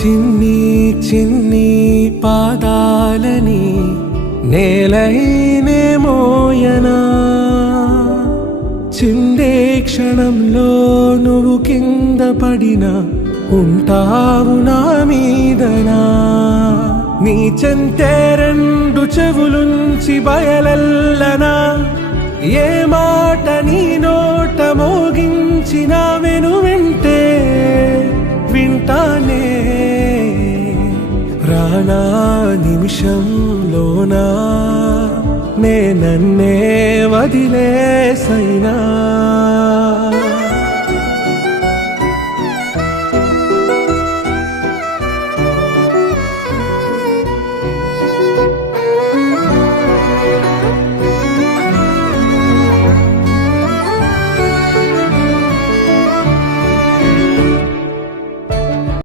చిన్ని చిన్ని పాదాలని నేలైనే మోయనా, చిందే క్షణంలో నువ్వు కింద పడినా ఉంటావు నా మీదనా. నీ చెంతే రెండు చెవులుంచి బయలెల్లనా, ఏ మాట నీ నోట మోగించిన వెను వింటే వింటానే. రానా నిమిషంలోనా నే నన్నే వదిలేసైనా.